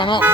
on up.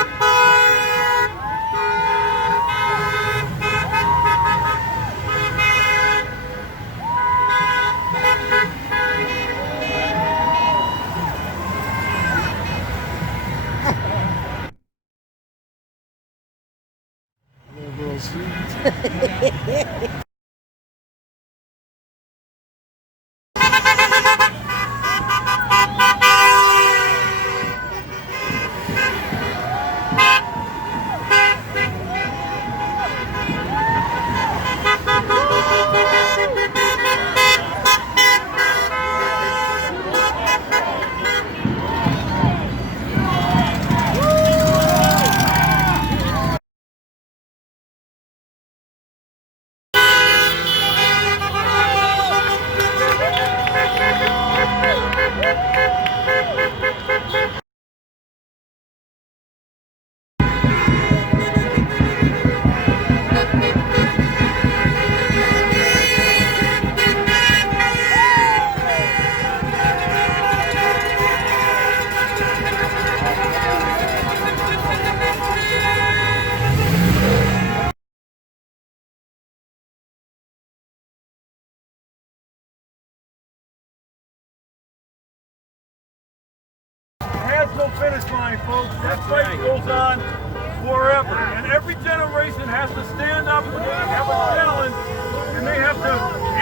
No finish line, folks. That fight goes on forever, and every generation has to stand up and have a challenge, and they have to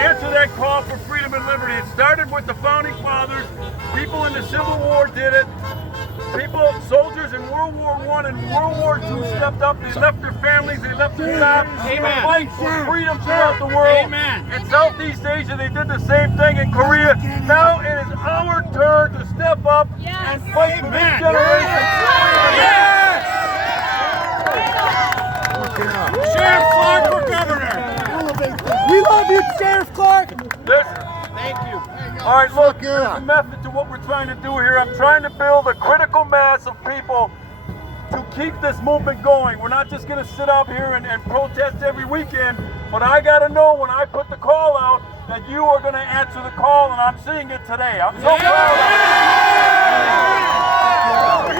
answer that call for freedom and liberty. It started with the founding fathers. People in the Civil War did it. People, soldiers in World War I and World War II stepped up. They left their families, they left their jobs to fight for freedom throughout the world. Amen. In Southeast Asia, they did the same thing in Korea. Now it is our turn to step up and fight for this generation. Yes! Sheriff Clarke for governor. We love you, Sheriff Clarke. Thank you. All right, look, there's a method to what we're trying to do here. I'm trying to build a critical mass of people to keep this movement going. We're not just going to sit up here and protest every weekend, but I got to know when I put the call out that you are going to answer the call, and I'm seeing it today. I'm so proud of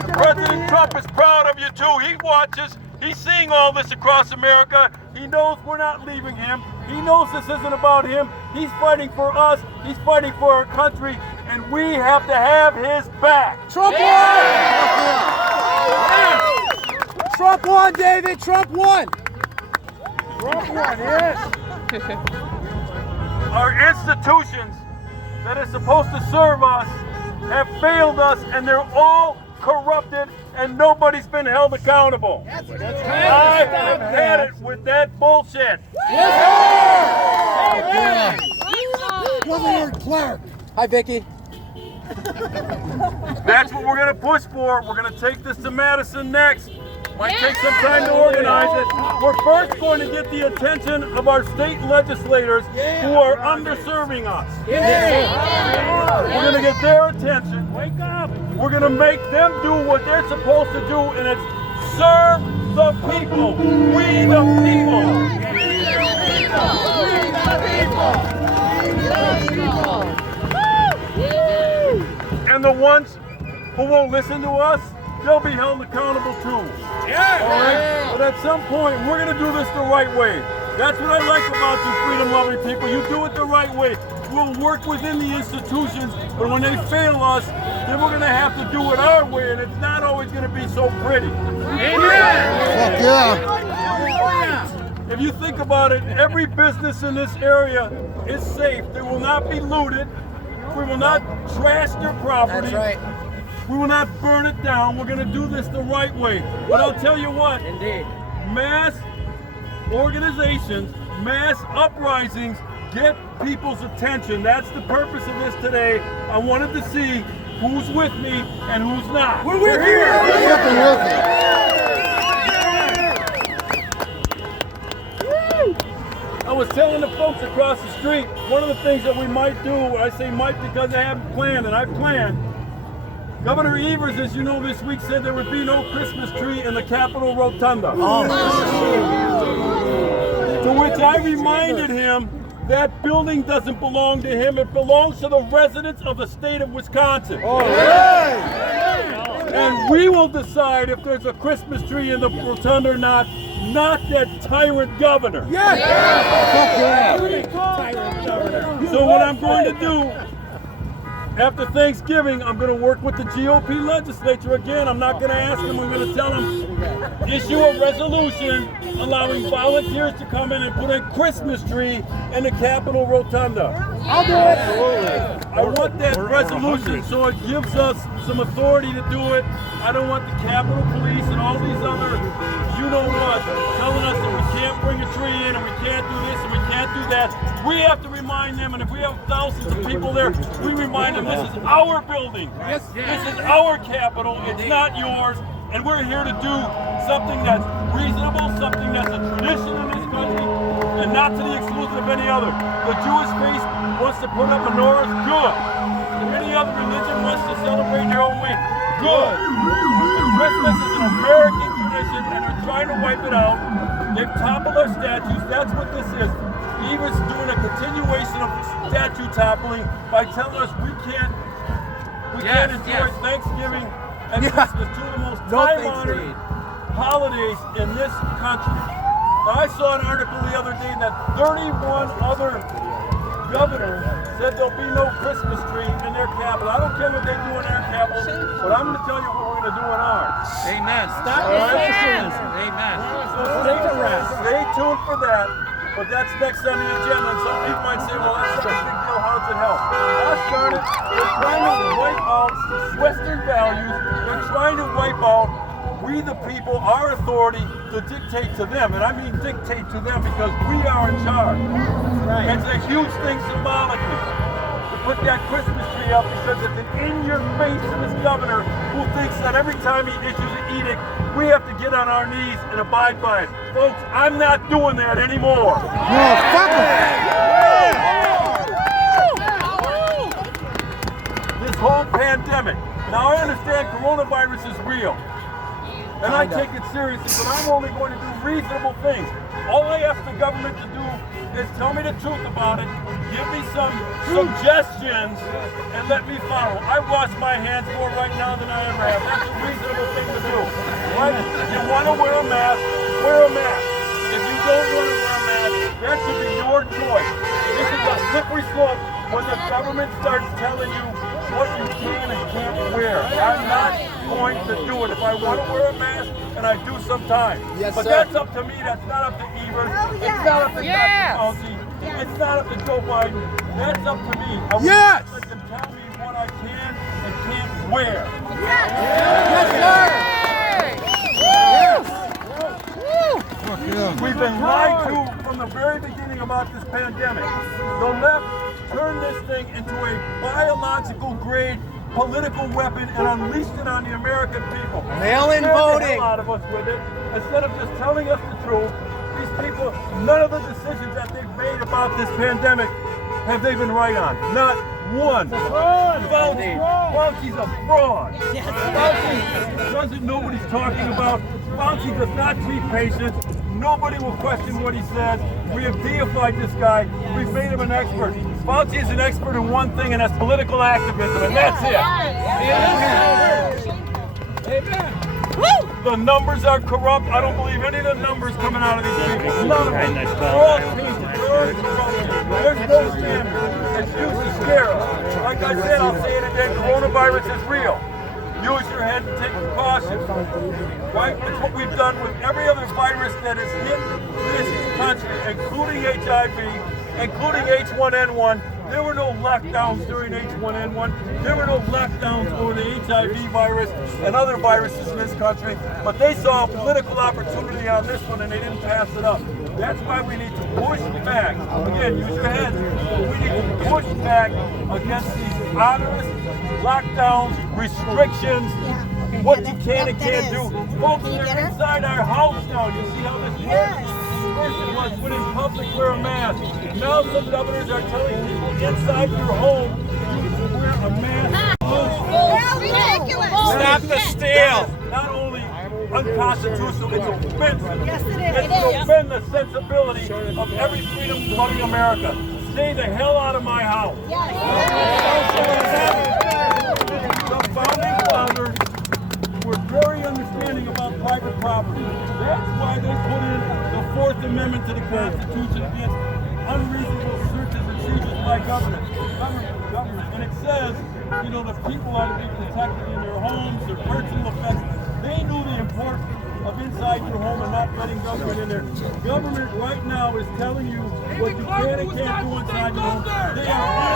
you. President Trump is proud of you, too. He watches. He's seeing all this across America. He knows we're not leaving him. He knows this isn't about him. He's fighting for us. He's fighting for our country, and we have to have his back. Trump won! Trump won, David. Trump won. Trump won, yes. Our institutions that are supposed to serve us have failed us, and they're all corrupted, and nobody's been held accountable. I have had it with that bullshit. Yes, Governor Clarke. Hi, Vicky. That's what we're going to push for. We're going to take this to Madison next. Might take some time to organize it. We're first going to get the attention of our state legislators who are underserving us. We're going to get their attention. Wake up. We're going to make them do what they're supposed to do, and it's serve the people. We the people. And the ones who won't listen to us, they'll be held accountable too. Yeah. All right? But at some point, we're going to do this the right way. That's what I like about you freedom-loving people. You do it the right way. We'll work within the institutions, but when they fail us, then we're going to have to do it our way, and it's not always going to be so pretty. Amen. If you think about it, every business in this area is safe. They will not be looted. We will not trash their property. That's right. We will not burn it down. We're going to do this the right way. But I'll tell you what. Indeed. Mass organizations, mass uprisings get people's attention. That's the purpose of this today. I wanted to see who's with me and who's not. We're with you. I was telling the folks across the street, one of the things that we might do, I say might because I haven't planned, and I planned. Governor Evers, as you know, this week said there would be no Christmas tree in the Capitol Rotunda. To which I reminded him that building doesn't belong to him, it belongs to the residents of the state of Wisconsin. And we will decide if there's a Christmas tree in the rotunda or not that tyrant governor. Yes! So what I'm going to do, after Thanksgiving, I'm going to work with the GOP legislature again. I'm not going to ask them. I'm going to tell them, issue a resolution allowing volunteers to come in and put a Christmas tree in the Capitol Rotunda. I'll do it. Absolutely. I want that resolution so it gives us some authority to do it. I don't want the Capitol Police and all these other, you know what, telling us that we can't bring a tree in and we can't do this and we can't do that. We have to remind them, and if we have thousands of people there, we remind them this is our building. This is our Capitol. It's not yours. And we're here to do something that's reasonable, something that's a tradition in this country, and not to the exclusion of any other. The Jewish faith wants to put up menorahs, good. If any other religion wants to celebrate their own way, good. But Christmas is an American tradition, and they're trying to wipe it out. They've toppled our statues. That's what this is. He was doing a continuation of statue toppling by telling us we can't enjoy Thanksgiving and Christmas, two of the most time-honored holidays in this country. Now, I saw an article the other day that 31 other governors said there'll be no Christmas tree in their capital. I don't care what they do in their capital, but I'm going to tell you what we're going to do in ours. Amen. Stop socialism. Amen. So stay tuned for that. But that's next on the agenda, and some people might say, well, that's not a big deal, how does it help? Last started, they're trying to wipe out Western values, they're trying to wipe out we the people, our authority to dictate to them, and I mean dictate to them because we are in charge. It's a huge thing symbolically to put that Christmas tree up because it's an in-your-face of this governor who thinks that every time he issues an edict, we have to get on our knees and abide by it. Folks, I'm not doing that anymore. This whole pandemic. Now I understand coronavirus is real. And I take it seriously, but I'm only going to do reasonable things. All I ask the government to do is tell me the truth about it, give me some suggestions, and let me follow. I wash my hands more right now than I ever have. That's a reasonable thing to do. Right? If you want to wear a mask, wear a mask. If you don't want to wear a mask, that should be your choice. This is a slippery slope when the government starts telling you what you can and can't wear. I'm not going to do it. If I want to wear a mask, and I do sometimes. Yes, but sir. that's up to me. That's not up to Evers. It's not up to Dr. Fauci. It's not up to Joe Biden. That's up to me. I want to let them tell me what I can and can't wear. We've been lied to from the very beginning about this pandemic. The left turned this thing into a biological grade political weapon and unleashed it on the American people. Mail-in voting. A lot of us with it. Instead of just telling us the truth, these people, none of the decisions that they've made about this pandemic have they been right on. Not one. Fauci's a fraud. Fauci doesn't know what he's talking about. Fauci does not treat patients. Nobody will question what he says. We have deified this guy. We've made him an expert. Fauci is an expert in one thing, and that's political activism, and that's it. Amen. The numbers are corrupt. I don't believe any of the numbers coming out of these people. None of them. They're all tainted. They're all corrupted. There's no standard. It's used to scare us. Like I said, I'll say it again, coronavirus is real. Use your head and take precautions. Right? It's what we've done with every other virus that has hit this country, including HIV, including H1N1. There were no lockdowns during H1N1. There were no lockdowns over the HIV virus and other viruses in this country. But they saw a political opportunity on this one and they didn't pass it up. That's why we need to push back. Again, use your head. We need to push back against these onerous lockdowns, restrictions, what you can and can't do. Folks, they're inside our house now. You see how this works? First it was when in public wear a mask. Now some governors are telling people inside your home you can wear a mask. Stop the steal. Not only unconstitutional, it's offensive. Yes, it is. It's to offend the sensibility of every freedom-loving America. Stay the hell out of my house. The founding fathers very understanding about private property. That's why they put in the 4th Amendment to the Constitution against unreasonable searches and seizures by government. And it says, you know, the people are to be protected in their homes, their personal effects. They knew the importance of inside your home and not letting government in there. Government right now is telling you what you can and can't do inside your home. They are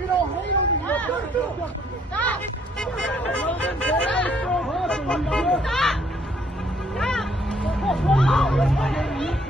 We don't hate over here. Stop! Stop!